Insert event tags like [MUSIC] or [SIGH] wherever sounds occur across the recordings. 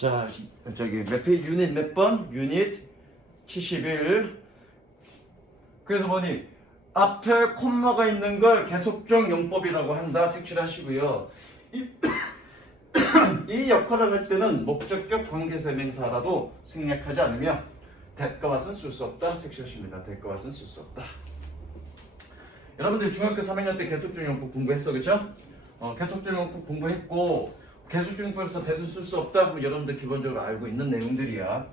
자, 저기 몇 페이지 유닛 몇 번? 유닛 71. 그래서 뭐니? 앞에 콤마가 있는 걸 계속적 용법이라고 한다. 색칠하시고요. 이, [COUGHS] 이 역할을 할 때는 목적격 관계대명사라도 생략하지 않으면 대가와는 쓸수 없다. 색칠하십니다. 대가와는 쓸수 없다. 여러분들 중학교 3학년 때 계속적 용법 공부했어, 그쵸? 어, 계속적 용법 공부했고 용법에서 대수 쓸 수 없다. 그럼 여러분들 기본적으로 알고 있는 내용들이야.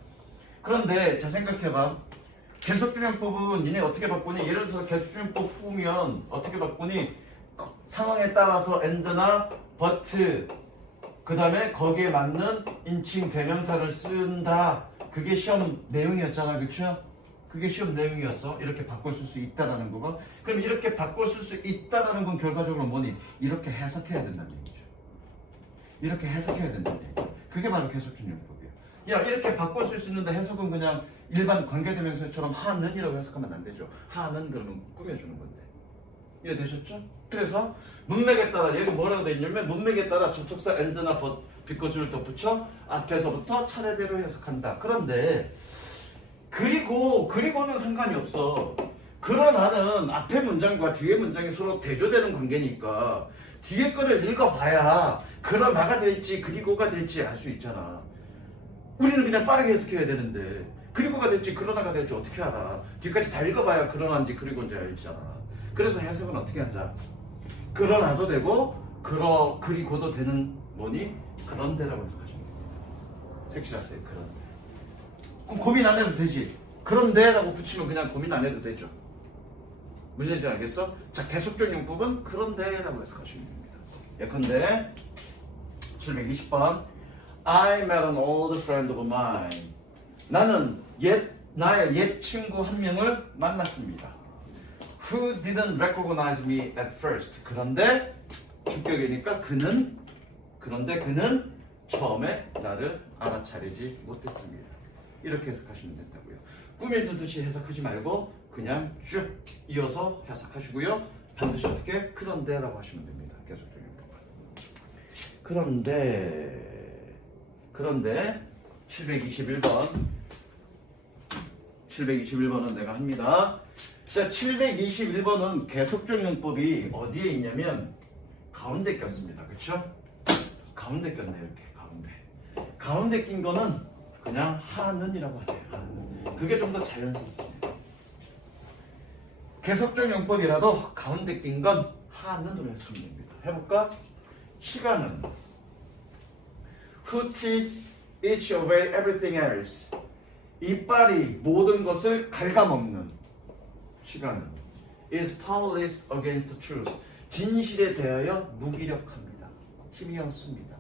그런데 자 생각해봐. 계속주행법은 니네 어떻게 바꾸니? 예를 들어서 계속주행법 후면 어떻게 바꾸니? 상황에 따라서 and나 but 그 다음에 거기에 맞는 인칭 대명사를 쓴다. 그게 시험 내용이었잖아, 그쵸? 그게 시험 내용이었어. 이렇게 바꿀 수 있다라는 거가. 그럼 이렇게 바꿀 수 있다라는 건 결과적으로 뭐니? 이렇게 해석해야 된다는 얘기죠. 이렇게 해석해야 된다는 얘기. 그게 바로 계속주행법이야. 야 이렇게 바꿀 수 있는데 해석은 그냥 일반 관계대명사처럼 하는이라고 해석하면 안 되죠. 하는 그러면 꾸며주는 건데. 이해되셨죠? 그래서 문맥에 따라 얘가 뭐라고 돼 있냐면 문맥에 따라 접속사 and나 but, 비커즈를 덧붙여 앞에서부터 차례대로 해석한다. 그런데 그리고 그리고는 상관이 없어. 그러나는 앞에 문장과 뒤에 문장이 서로 대조되는 관계니까 뒤에 거를 읽어봐야 그러나가 될지 그리고가 될지 알 수 있잖아. 우리는 그냥 빠르게 해석해야 되는데 그리고가 될지 그러나가 될지 어떻게 알아? 뒤까지 다 읽어봐야 그러나인지 그리고인지 알잖아. 그래서 해석은 어떻게 하자? 그러나도 되고 그러 그리고도 되는 뭐니? 그런데라고 해석하시면 됩니다. 섹시하세요. 그런데. 그럼 고민 안 해도 되지. 그런데라고 붙이면 그냥 고민 안 해도 되죠. 무슨 얘기인지 알겠어? 자, 계속적 용법은 그런데라고 해석하시면 됩니다. 예컨대 720번 I met an old friend of mine. 나는 옛 나의 옛 친구 한 명을 만났습니다. Who didn't recognize me at first. 그런데 주격이니까 그는 그런데 그는 처음에 나를 알아차리지 못했습니다. 이렇게 해석하시면 된다고요. 꿈에 두듯이 해석하지 말고 그냥 쭉 이어서 해석하시고요. 반드시 어떻게 그런데라고 하시면 됩니다. 그런데 그런데 721번 721번은 내가 합니다. 자, 721번은 계속적 용법이 어디에 있냐면 가운데 꼈습니다. 그렇죠? 가운데 꼈네 이렇게 가운데. 가운데 낀 거는 그냥 하는이라고 하세요. 하는. 그게 좀 더 자연스럽습니다. 계속적 용법이라도 가운데 낀 건 하는으로 해석하면 됩니다. 해볼까? 시간은 Who takes each away everything else? 이빨이 모든 것을 갉아먹는 시간은 is powerless against truth. 진실에 대하여 무기력합니다. 힘이 없습니다.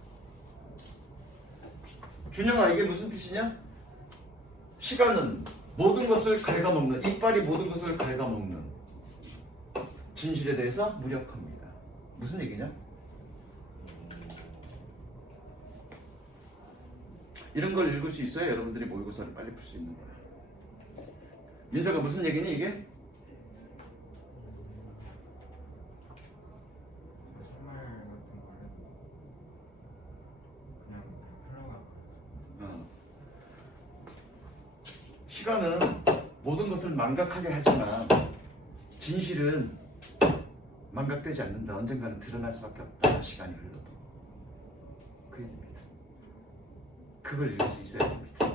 준영아 이게 무슨 뜻이냐? 시간은 모든 것을 갉아먹는 이빨이 모든 것을 갉아먹는 진실에 대해서 무력합니다. 무슨 얘기냐? 이런 걸 읽을 수 있어야 여러분들이 모의고사를 빨리 풀 수 있는 거야. 민서가 무슨 얘기니 이게? 어. 시간은 모든 것을 망각하게 하지만 진실은 망각되지 않는다. 언젠가는 드러날 수밖에 없다. 시간이 흘러도 그 얘기입니다. 그걸 읽을 수 있어야 됩니다.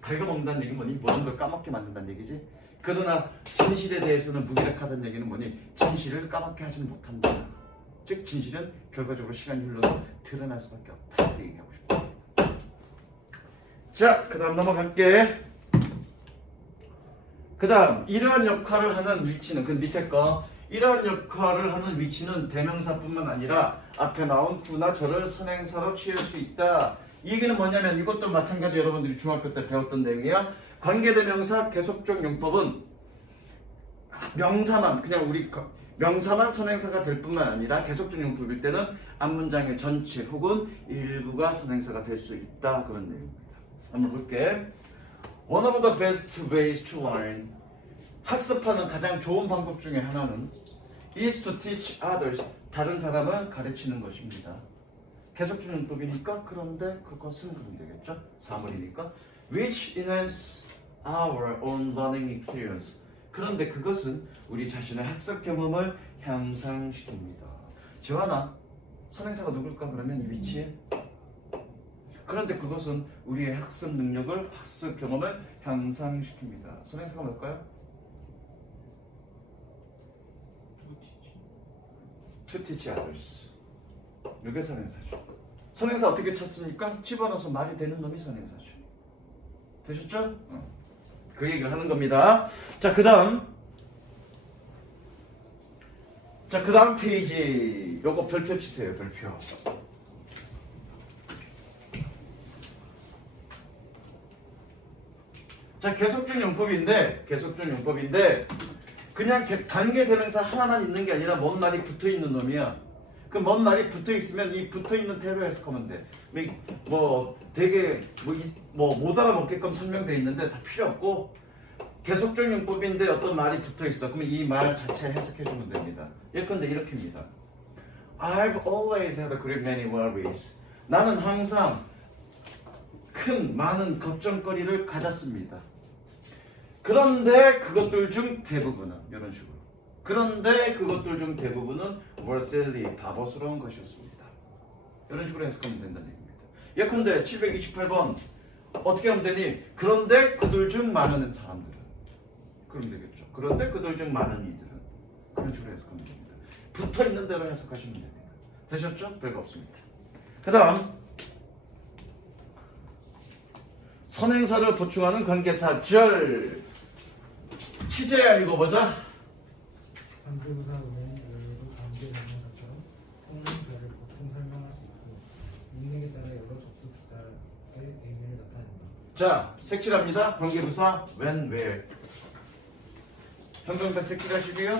갉아먹는다는 얘기는 뭐니? 모든 걸 까먹게 만든다는 얘기지. 그러나 진실에 대해서는 무기력하다는 얘기는 뭐니? 진실을 까먹게 하지는 못한다. 즉 진실은 결과적으로 시간이 흘러도 드러날 수밖에 없다. 그 얘기하고 싶다. 자, 그 다음 넘어갈게. 그 다음, 이러한 역할을 하는 위치는, 그 밑에 거, 이러한 역할을 하는 위치는 대명사뿐만 아니라 앞에 나온 후나 저를 선행사로 취할 수 있다. 이 얘기는 뭐냐면 이것도 마찬가지 여러분들이 중학교 때 배웠던 내용이야. 관계대명사 계속적 용법은 명사만, 그냥 우리 거- 명사만 선행사가 될 뿐만 아니라 계속적 용법일 때는 앞문장의 전체 혹은 일부가 선행사가 될 수 있다. 그런 내용입니다. 한번 볼게. One of the best ways to learn. 학습하는 가장 좋은 방법 중에 하나는 is to teach others. 다른 사람을 가르치는 것입니다. 계속적 용법이니까 그런데 그것은 그럼 되겠죠? 사물이니까 which enhance our own learning experience. 그런데 그것은 우리 자신의 학습 경험을 향상시킵니다. 지환아, 선행사가 누굴까 그러면 이 위치에 그런데 그것은 우리의 학습 능력을 학습 경험을 향상시킵니다. 선행사가 뭘까요? To teach others. 이게 선행사죠. 선행사 어떻게 찾습니까? 집어넣어서 말이 되는 놈이 선행사죠. 되셨죠? 어. 그 얘기를 하는 겁니다. 자, 그 다음. 자, 그 다음 페이지. 요거 별표 치세요, 별표. 자, 계속적 용법인데, 계속적 용법인데, 그냥 개- 관계 대명사 하나만 있는 게 아니라 뭔 말이 붙어 있는 놈이야. 그 뭔 말이 붙어 있으면 이 붙어 있는 대로 해석하면 돼. 뭐, 이- 뭐 되게 뭐못 알아먹게끔 설명돼 있는데 다 필요 없고 계속적 용법인데 어떤 말이 붙어 있어. 그러면 이 말 자체 해석해 주면 됩니다. 예컨대 이렇게입니다. I've always had a great many worries. 나는 항상 큰 많은 걱정거리를 가졌습니다. 그런데 그것들 중 대부분은 이런 식으로. 그런데 그것들 중 대부분은 silly 바보스러운 것이었습니다. 이런 식으로 해석하면 된다는 얘기입니다. 예컨대 728번 어떻게 하면 되니? 그런데 그들 중 많은 사람들은 그럼 되겠죠. 그런데 그들 중 많은 이들은 그런 식으로 해석하면 됩니다. 붙어 있는 대로 해석하시면 됩니다. 되셨죠? 별거 없습니다. 그다음 선행사를 보충하는 관계사 절 희재야 읽어보자. 관계부사 외에는 여러도 관계 명사처럼 성능사를 보충 설명할 수 있고 능력에 따라 여러 접속 사의 의미를 나타낸다. 자 색칠합니다. 관계부사 when where 형용사 색칠하시고요.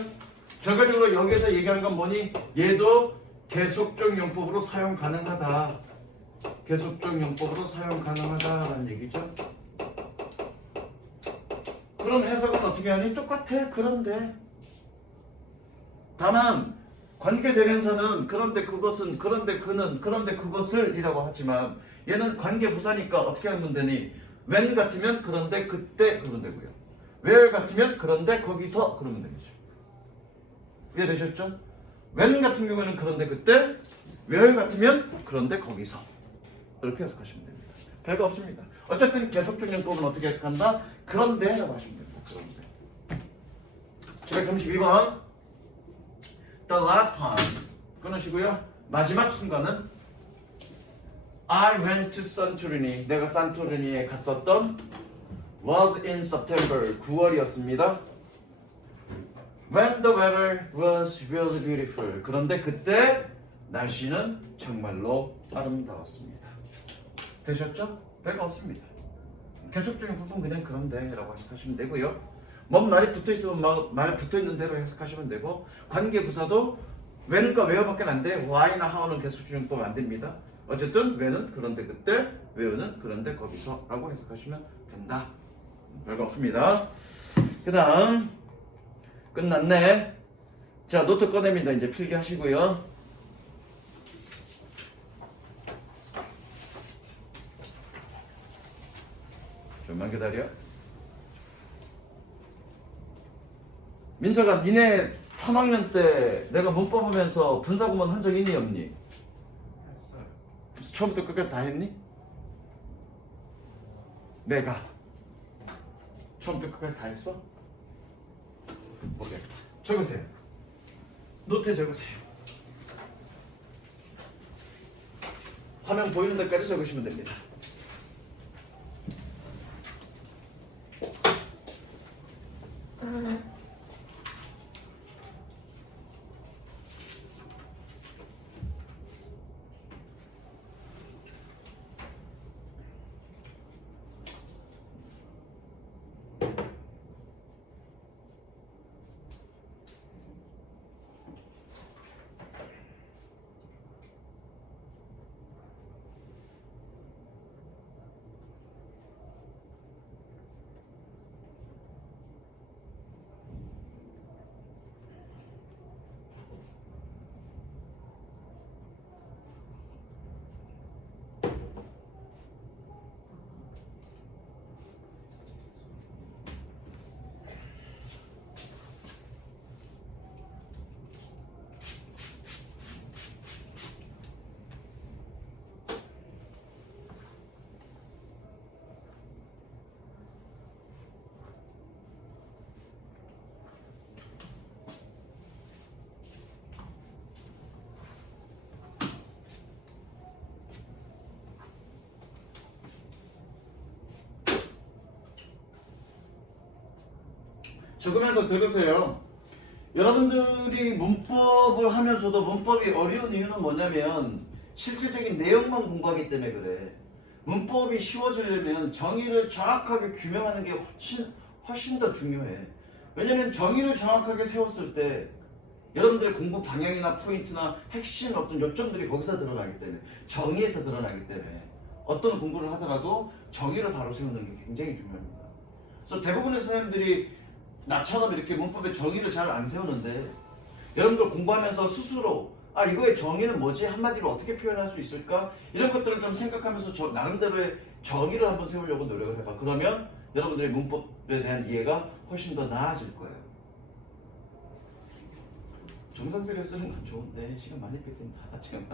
결과적으로 여기서 얘기하는 건 뭐니? 얘도 계속적 용법으로 사용 가능하다. 계속적 용법으로 사용 가능하다라는 얘기죠. 그럼 해석은 어떻게 하니? 똑같아. 그런데 다만 관계 대명사는 그런데 그것은 그런데 그는 그런데 그것을 이라고 하지만 얘는 관계 부사니까 어떻게 하면 되니? when 같으면 그런데 그때 그러면 되고요. where 같으면 그런데 거기서 그러면 되겠죠. 이해되셨죠? when 같은 경우에는 그런데 그때 where 같으면 그런데 거기서 이렇게 해석하시면 됩니다. 별거 없습니다. 어쨌든 계속적 용법은 어떻게 해석한다? 그런데 라고 하시면 됩니다. 그런데 732번 The last time 끊으시고요. 마지막 순간은 I went to Santorini. 내가 산토리니에 갔었던 was in September 9월이었습니다. When the weather was really beautiful. 그런데 그때 날씨는 정말로 아름다웠습니다. 되셨죠? 별거 없습니다. 계속적인 부분 그냥 그런데 라고 해석하시면 되고요. 뭔 말이 붙어 있으면 말, 말 붙어 있는 대로 해석하시면 되고 관계 부사도 when과 where밖에 안 돼. why나 how는 계속적용법 안 됩니다. 어쨌든 when은 그런데 그때, where는 그런데 거기서 라고 해석하시면 된다. 별거 없습니다. 그 다음 끝났네. 자 노트 꺼냅니다. 이제 필기하시고요. 좀만 기다려. 민서가 니네 3학년 때 내가 문법 하면서 분사구문 한 적 있니 없니? 했어요. 처음부터 끝까지 다 했니? 내가 처음부터 끝까지 다 했어? 오케이 적으세요 노트에 적으세요 화면 보이는 데까지 적으시면 됩니다 Bye. 적으면서 들으세요. 여러분들이 문법을 하면서도 문법이 어려운 이유는 뭐냐면 실질적인 내용만 공부하기 때문에 그래. 문법이 쉬워지려면 정의를 정확하게 규명하는 게 훨씬, 훨씬 더 중요해. 왜냐면 정의를 정확하게 세웠을 때 여러분들의 공부 방향이나 포인트나 핵심 어떤 요점들이 거기서 드러나기 때문에 정의에서 드러나기 때문에 어떤 공부를 하더라도 정의를 바로 세우는 게 굉장히 중요합니다. 그래서 대부분의 선생님들이 나처럼 이렇게 문법의 정의를 잘 안 세우는데 여러분들 공부하면서 스스로 아 이거의 정의는 뭐지? 한마디로 어떻게 표현할 수 있을까? 이런 것들을 좀 생각하면서 저 나름대로의 정의를 한번 세우려고 노력을 해봐. 그러면 여러분들의 문법에 대한 이해가 훨씬 더 나아질 거예요. 정상들이 쓰는 건 좋은데 시간 많이 뺏긴다 지금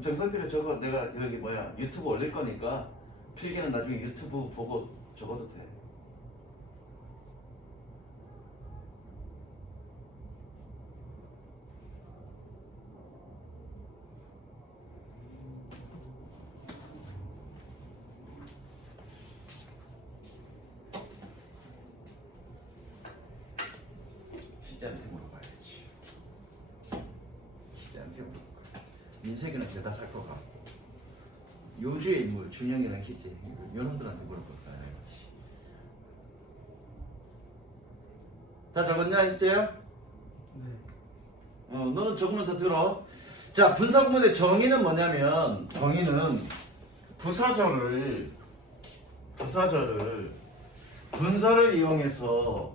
정상들이 저거 내가 여기 뭐야 유튜브 올릴 거니까 필기는 나중에 유튜브 보고 적어도 돼. 희재한테 물어봐야지. 희재한테 물어봐. 민석이는 대답할 것 같고. 요주의 인물 준영이랑 희재 여러분들한테 물어볼까요? 다 적었냐 희재야? 네. 어 너는 적으면서 들어. 자 분사구문의 정의는 뭐냐면 정의는 부사절을 부사절을 분사를 이용해서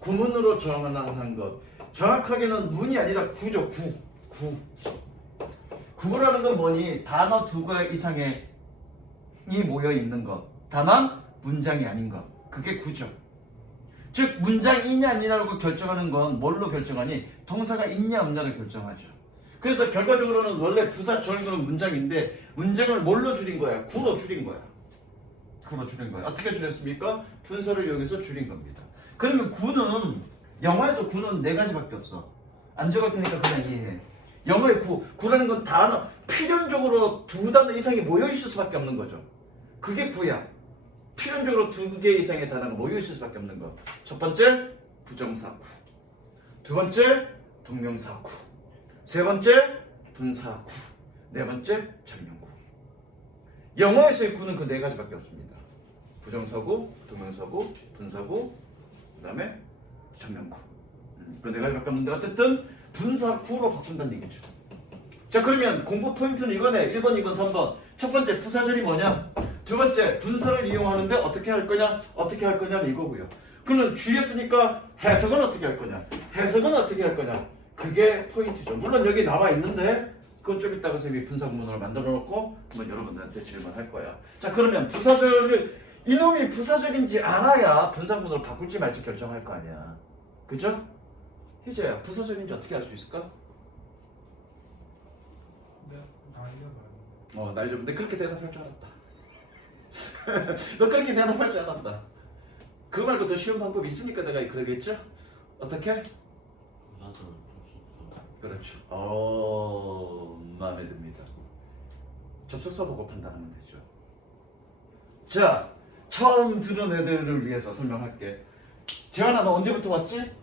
구문으로 정하는 것. 정확하게는 문이 아니라 구죠 구 구. 구구라는 건 뭐니? 단어 두 개 이상의 이 모여 있는 것. 다만 문장이 아닌 것. 그게 구죠. 즉 문장이냐 아니냐고 결정하는 건 뭘로 결정하니? 동사가 있냐 없냐를 결정하죠. 그래서 결과적으로는 원래 부사 절수는 문장인데 문장을 뭘로 줄인 거야? 구로 줄인 거야. 구로 줄인 거야. 어떻게 줄였습니까? 분서를 여기서 줄인 겁니다. 그러면 구는 영어에서 구는 네 가지밖에 없어. 안 적을 테니까 그냥 이해해. 영어의 구, 구라는 건 단어, 필연적으로 두 단어 이상이 모여있을 수밖에 없는 거죠. 그게 구야. 필연적으로 두 개 이상의 단어가 모여있을 수밖에 없는 것. 첫 번째, 부정사 구. 두 번째, 동명사 구. 세 번째, 분사 구. 네 번째, 장명구. 영어에서의 구는 그 네 가지밖에 없습니다. 부정사구, 동명사구, 분사구, 그 다음에 장명구. 그 네 가지밖에 없는데 어쨌든 분사 구로 바꾼다는 얘기죠. 자 그러면 공부 포인트는 이거네. 1번, 2번, 3번. 첫 번째 부사절이 뭐냐? 두 번째 분사를 이용하는데 어떻게 할 거냐? 어떻게 할 거냐 이거고요. 그러면 줄였으니까 해석은 어떻게 할 거냐? 해석은 어떻게 할 거냐? 그게 포인트죠. 물론 여기 나와 있는데 그건 좀 이따가 선생님이 분사 구문을 만들어 놓고 한번 여러분들한테 질문할 거야. 자 그러면 부사절을 이놈이 부사절인지 알아야 분사 구문으로 바꿀지 말지 결정할 거 아니야. 그죠? 희재야 부사절인지 어떻게 알 수 있을까? 네. 어, 날 좀, 근데 그렇게 대답할 줄 알았다. [LAUGHS] 너 그렇게 대답할 줄 알았다. 그거 말고 더 쉬운 방법 있으니까 내가 그러겠죠? 어떻게? 나도 그렇죠. 어, 마음에 듭니다. 접속사 보고 판단하면 되죠. 자, 처음 들은 애들을 위해서 설명할게. 재환아, 너 언제부터 왔지?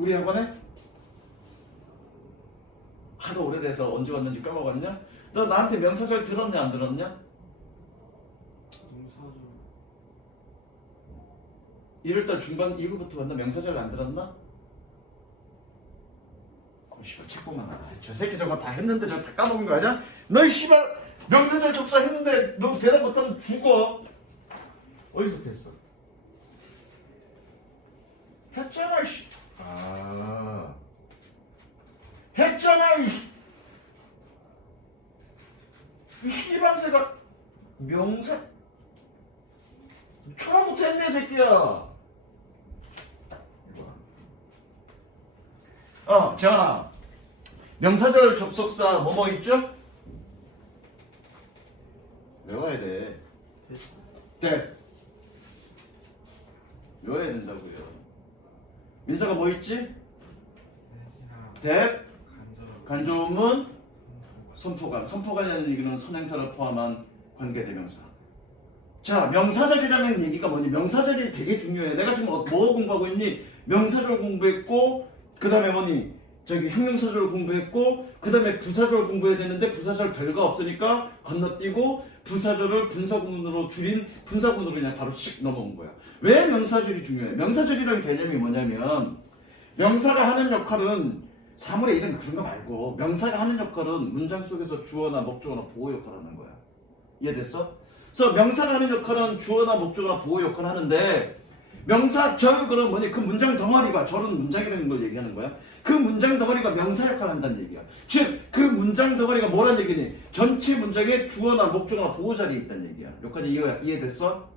우리 학원에? 하도 오래돼서 언제 왔는지 까먹었냐? 너 나한테 명사절 들었냐, 안 들었냐? 동사절 1월달 중반 이후부터 왔나? 명사절 안 들었나? 어, 씨발 책 보면 알아. 저 새끼 저거 다 했는데 저거 다 까먹은 거 아니야? 너 씨발 명사절 접사 했는데 너 대답 못하면 죽어. 어디서부터 했어? 했잖아, 씨. 아. 했잖아, 이. 이 씨발새가 명사 초반부터 했네, 새끼야. 어, 재환아. 명사절 접속사 뭐뭐 있죠? 외워야 돼. 네. 외워야 된다고요. 민사가 뭐 있지? 대, 간접 간조문, 선포관. 선포관이라는 얘기는 선행사를 포함한 관계대명사. 자, 명사절이라는 얘기가 뭐니? 명사절이 되게 중요해. 내가 지금 뭐 공부하고 있니? 명사절 공부했고, 그 다음에 뭐니? 저기 형용사절 공부했고, 그 다음에 부사절 공부해야 되는데, 부사절 별거 없으니까 건너뛰고, 부사절을 분사구문으로 줄인 분사구문으로 그냥 바로 씩 넘어온 거야. 왜 명사절이 중요해? 명사절이라는 개념이 뭐냐면, 명사가 하는 역할은 사물의 이름 그런 거 말고, 명사가 하는 역할은 문장 속에서 주어나 목적어나 보호 역할을 하는 거야. 이해됐어? 그래서 명사가 하는 역할은 주어나 목적어나 보호 역할을 하는데 명사 절 그럼 뭐니 그 문장 덩어리가 절은 문장이라는 걸 얘기하는 거야. 그 문장 덩어리가 명사 역할을 한다는 얘기야. 즉 그 문장 덩어리가 뭐란 얘기니? 전체 문장에 주어나 목적어나 보호 자리에 있다는 얘기야. 여기까지 이해, 이해됐어?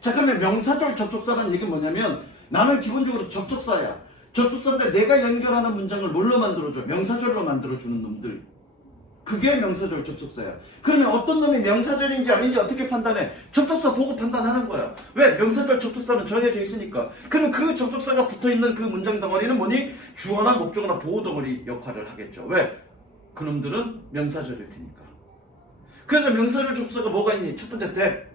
자 그러면 명사절 접속사라는 얘기는 뭐냐면 나는 기본적으로 접속사야. 접속사인데 내가 연결하는 문장을 뭘로 만들어줘? 명사절로 만들어주는 놈들. 그게 명사절 접속사야. 그러면 어떤 놈이 명사절인지 아닌지 어떻게 판단해? 접속사 보고 판단하는 거야. 왜? 명사절 접속사는 정해져 있으니까. 그럼 그 접속사가 붙어 있는 그 문장 덩어리는 뭐니? 주어나 목적어나 보호 덩어리 역할을 하겠죠. 왜? 그놈들은 명사절일 테니까. 그래서 명사절 접속사가 뭐가 있니? 첫 번째 대.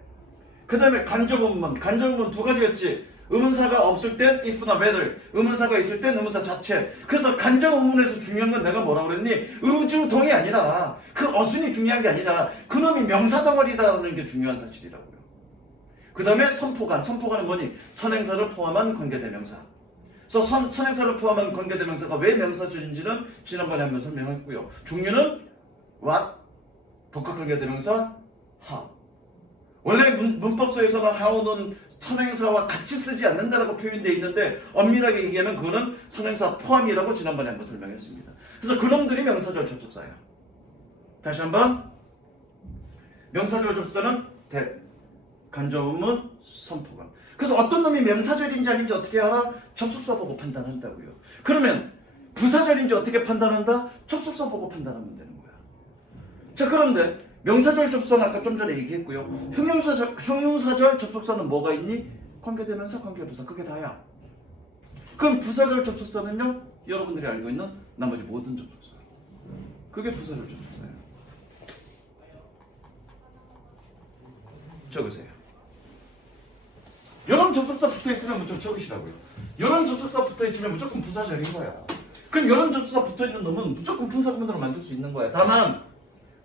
그 다음에 간접음문. 간접음문 두 가지였지. 의문사가 없을 땐 if나 whether, 의문사가 있을 땐 의문사 자체. 그래서 간접 의문에서 중요한 건 내가 뭐라고 그랬니? 의주동이 아니라 그 어순이 중요한 게 아니라 그놈이 명사 덩어리다라는 게 중요한 사실이라고요. 그 다음에 선포관, 선포관은 뭐니? 선행사를 포함한 관계대명사. 그래서 선, 선행사를 포함한 관계대명사가 왜 명사절인지는 지난번에 한번 설명했고요. 종류는 what, 복합관계대명사 how. 원래 문, 문법서에서는 how는 선행사와 같이 쓰지 않는다라고 표현되어 있는데 엄밀하게 얘기하면 그거는 선행사 포함이라고 지난번에 한번 설명했습니다. 그래서 그놈들이 명사절 접속사야. 다시 한번 명사절 접속사는 대, 간접문, 선포관. 그래서 어떤 놈이 명사절인지 아닌지 어떻게 알아? 접속사 보고 판단한다고요. 그러면 부사절인지 어떻게 판단한다? 접속사 보고 판단하면 되는 거야. 자 그런데 명사절 접속사는 아까 좀 전에 얘기했고요. 형용사절, 형용사절 접속사는 뭐가 있니? 관계대명사, 관계부사 그게 다야. 그럼 부사절 접속사는요? 여러분들이 알고 있는 나머지 모든 접속사. 그게 부사절 접속사예요. 적으세요. 이런 접속사 붙어 있으면 무조건 적으시라고요. 이런 접속사 붙어 있으면 무조건 부사절인 거야. 그럼 이런 접속사 붙어 있는 놈은 무조건 분사 구문으로 만들 수 있는 거야. 다만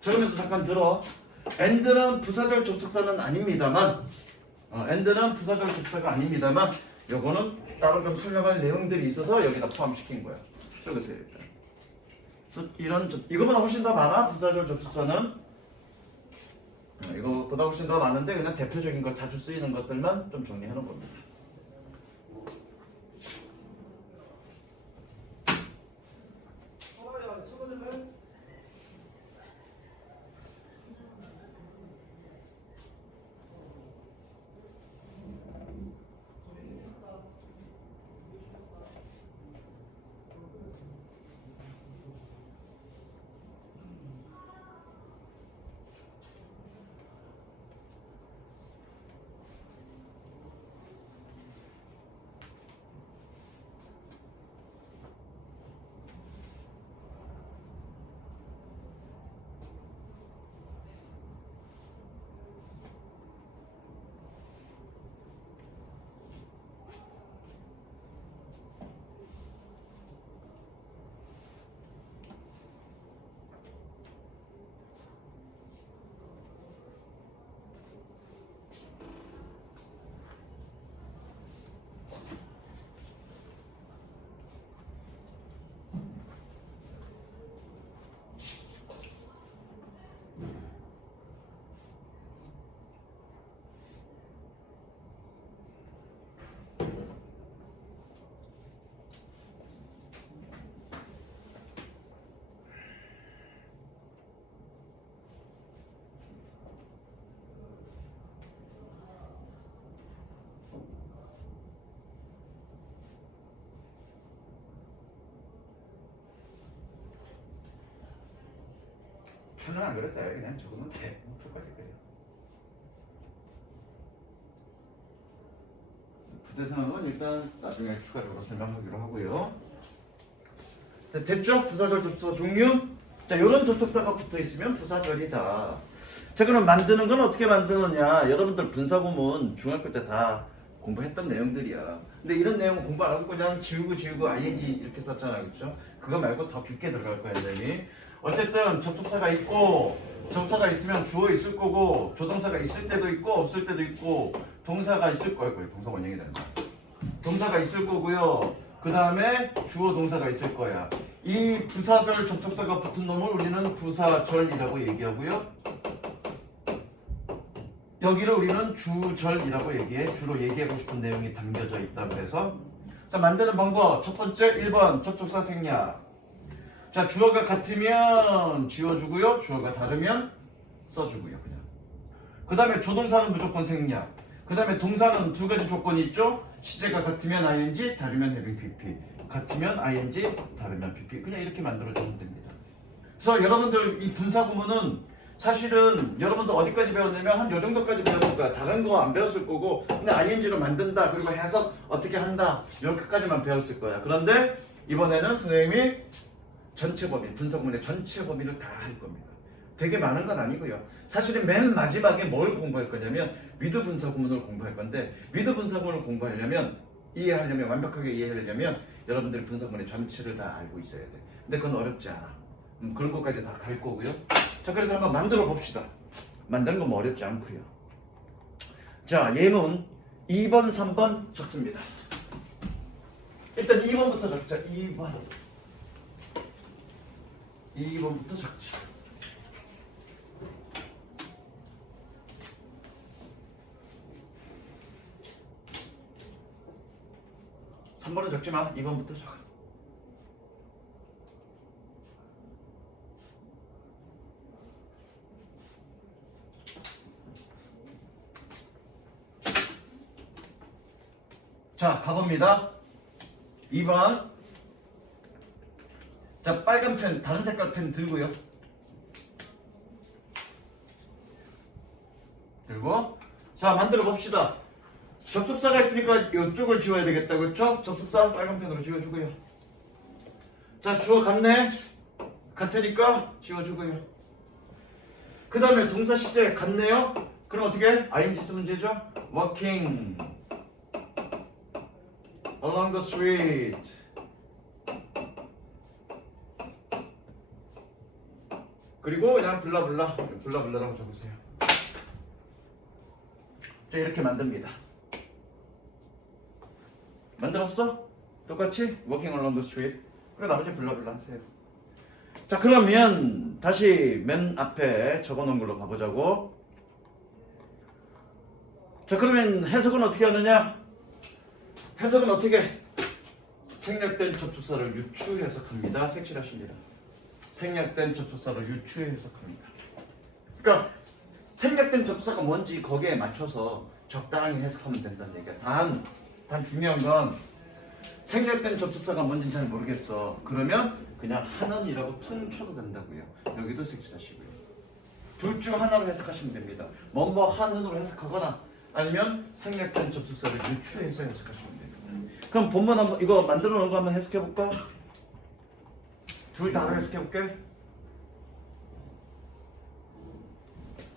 적으면서 잠깐 들어. and는 부사절 접속사는 아닙니다만, 어, and는 부사절 접속사가 아닙니다만, 요거는 따로 좀 설명할 내용들이 있어서 여기다 포함시킨 거야. 적으세요 일단. 이런 접- 이거보다 훨씬 더 많아 부사절 접속사는. 어, 이거보다 훨씬 더 많은데 그냥 대표적인 거 자주 쓰이는 것들만 좀 정리해 놓은 겁니다. 편은 안 그랬다. 그냥 적으면 돼. 뭐 똑같이 그래. 부대상은 일단 나중에 추가적으로 설명하기로 하고요. 자, 됐죠? 부사절 접속사 종류. 자, 이런 접속사가 붙어 있으면 부사절이다. 자, 자 그럼 만드는 건 어떻게 만드느냐? 여러분들 분사구문 중학교 때 다 공부했던 내용들이야. 근데 이런 내용은 공부 안 하고 그냥 지우고 지우고 ing 이렇게 썼잖아, 그렇죠? 그거 말고 더 깊게 들어갈 거야, 선생님이. 어쨌든 접속사가 있고 접사가 있으면 주어 있을 거고 조동사가 있을 때도 있고 없을 때도 있고 동사가 있을 거예요. 동사 원형이 되는 거. 동사가 있을 거고요. 그 다음에 주어 동사가 있을 거야. 이 부사절 접속사가 붙은 놈을 우리는 부사절이라고 얘기하고요. 여기를 우리는 주절이라고 얘기해. 주로 얘기하고 싶은 내용이 담겨져 있다고 해서. 자, 만드는 방법. 첫 번째, 1번 접속사 생략. 자, 주어가 같으면 지워주고요. 주어가 다르면 써주고요. 그냥. 그 다음에 조동사는 무조건 생략. 그 다음에 동사는 두 가지 조건이 있죠. 시제가 같으면 ing, 다르면 having pp. 같으면 ing, 다르면 pp. 그냥 이렇게 만들어주면 됩니다. 그래서 여러분들 이 분사 구문은 사실은 여러분들 어디까지 배웠냐면 한 요 정도까지 배웠을 거야. 다른 거 안 배웠을 거고 근데 ing로 만든다 그리고 해석 어떻게 한다 이렇게까지만 배웠을 거야. 그런데 이번에는 선생님이 전체 범위, 분사 구문의 전체 범위를 다 할 겁니다. 되게 많은 건 아니고요. 사실은 맨 마지막에 뭘 공부할 거냐면 위드 분사 구문을 공부할 건데 위드 분사 구문을 공부하려면 이해하려면 완벽하게 이해하려면 여러분들이 분사 구문의 전체를 다 알고 있어야 돼. 근데 그건 어렵지 않아. 음, 그런 것까지 다 갈 거고요. 자, 그래서 한번 만들어 봅시다. 만드는 건 뭐 어렵지 않고요. 자, 예문 2번, 3번 적습니다. 일단 2번부터 적자. 2번. 2번부터 적자. 삼번은 적지 마. 2번부터 적어. 자, 가봅니다. 2번. 자, 빨간 펜, 다른 색깔 펜 들고요. 들고. 자, 만들어 봅시다. 접속사가 있으니까 이쪽을 지워야 되겠다. 그렇죠? 접속사 빨간 펜으로 지워주고요. 자, 주어 같네. 같으니까 지워주고요. 그 다음에 동사 시제 같네요. 그럼 어떻게? ing 쓰면 되죠? working along the street. 그리고 그냥 블라블라 블라블라라고 적으세요. 자 이렇게 만듭니다. 만들었어? 똑같이 along the street. 그리고 나머지 블라블라 하세요. 자 그러면 다시 맨 앞에 적어놓은 걸로 가보자고. 자 그러면 해석은 어떻게 하느냐? 해석은 어떻게? 생략된 접속사를 유추 해석합니다. 색칠하십니다. 생략된 접속사를 유추 해석합니다. 그러니까 생략된 접속사가 뭔지 거기에 맞춰서 적당히 해석하면 된다는 얘기야. 단, 단 중요한 건 생략된 접속사가 뭔지는 잘 모르겠어. 그러면 그냥 하는이라고 퉁 쳐도 된다고요. 여기도 색칠하시고요. 둘 중 하나로 해석하시면 됩니다. 뭐뭐 하는으로 해석하거나 아니면 생략된 접속사를 유추해서 해석하시면 됩니다. 그럼 본문 한번 이거 만들어 놓은 거 한번 해석해 볼까? 둘다 해석해 볼게.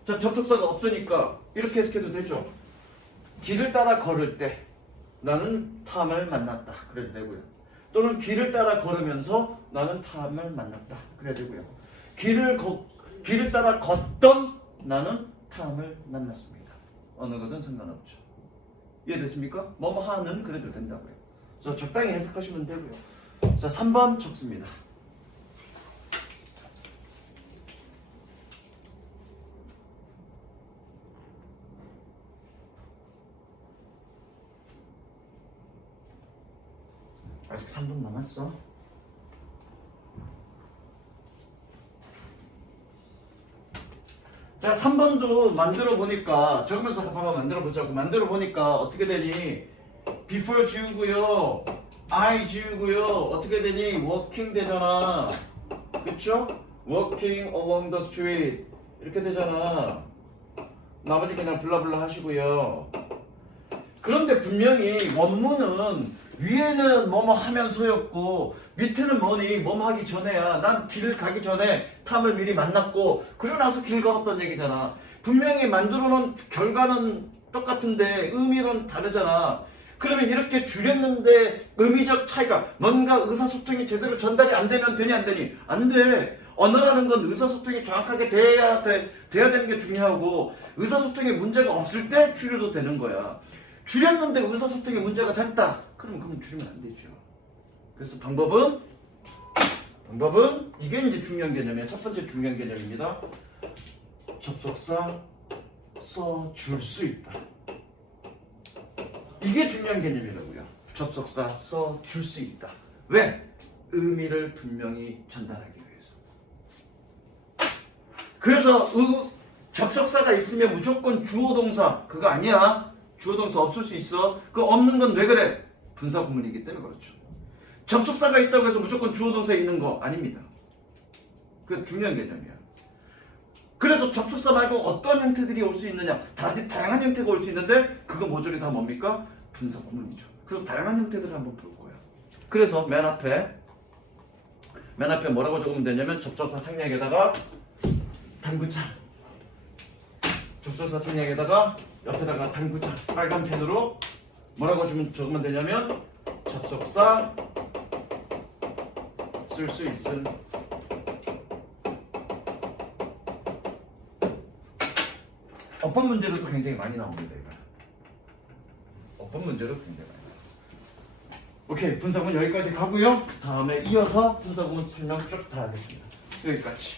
자 접속사가 없으니까 이렇게 해석해도 되죠. 길을 따라 걸을 때 나는 탐을 만났다. 그래도 되고요. 또는 길을 따라 걸으면서 나는 탐을 만났다. 그래도 되고요. 길을 걷 길을 따라 걷던 나는 탐을 만났습니다. 어느 거든 상관없죠. 이해됐습니까? 뭐뭐 하는 그래도 된다고요. 그래서 적당히 해석하시면 되고요. 자, 3번 적습니다. 아직 3분 남았어. 자, 3번도 만들어 보니까 적으면서 봐봐 만들어 보자고. 만들어 보니까 어떻게 되니? before 지우고요. I 지우고요. 어떻게 되니? walking 되잖아. 그쵸? walking along the street. 이렇게 되잖아. 나머지 그냥 블라블라 하시고요. 그런데 분명히 원문은 위에는 뭐뭐 하면서였고 밑에는 뭐니 뭐뭐 하기 전에야 난 길 가기 전에 탐을 미리 만났고 그러고 나서 길 걸었던 얘기잖아 분명히 만들어 놓은 결과는 똑같은데 의미는 다르잖아. 그러면 이렇게 줄였는데 의미적 차이가 뭔가 의사소통이 제대로 전달이 안 되면 되니 안 되니? 안 돼. 언어라는 건 의사소통이 정확하게 돼야 돼, 돼야 되는 게 중요하고 의사소통에 문제가 없을 때 줄여도 되는 거야. 줄였는데 의사소통에 문제가 됐다. 그럼 그럼 줄이면 안 되죠. 그래서 방법은 방법은 이게 이제 중요한 개념이야. 첫 번째 중요한 개념입니다. 접속사 써 줄 수 있다. 이게 중요한 개념이라고요. 접속사 써 줄 수 있다. 왜? 의미를 분명히 전달하기 위해서. 그래서 의, 접속사가 있으면 무조건 주어 동사 그거 아니야. 주어 동사 없을 수 있어. 그 없는 건 왜 그래? 분사 구문이기 때문에 그렇죠. 접속사가 있다고 해서 무조건 주어 동사에 있는 거 아닙니다. 그 중요한 개념이야. 그래서 접속사 말고 어떤 형태들이 올 수 있느냐? 다, 다양한 형태가 올 수 있는데 그거 모조리 다 뭡니까? 분사 구문이죠. 그래서 다양한 형태들을 한번 볼 거예요. 그래서 맨 앞에 맨 앞에 뭐라고 적으면 되냐면 접속사 생략에다가 당구장 접속사 생략에다가 옆에다가 당구장 빨간 펜으로 뭐라고 좀 적으면 되냐면 접속사 쓸 수 있은 어법 문제로도 굉장히 많이 나옵니다 이거. 어법 문제로 굉장히 많이 나와요 오케이 분사문 여기까지 가고요. 다음에 이어서 분사문 설명 쭉 다 하겠습니다. 여기까지